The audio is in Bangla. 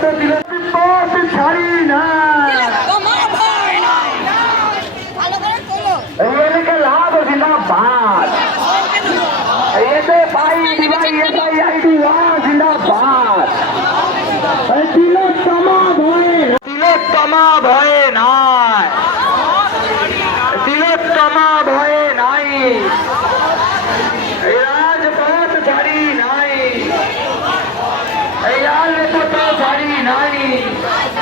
সত্য পথ ছাড়ি না। এলাকা লাভ জিন্দাবাদ এতে পাই দিবাই এসআই আইডি ওয়ান জিন্দাবাদ তিলোত্তমা ভয়ে রাজপথ ছাড়ি নাই। রাজপথ ছাড়ি নাই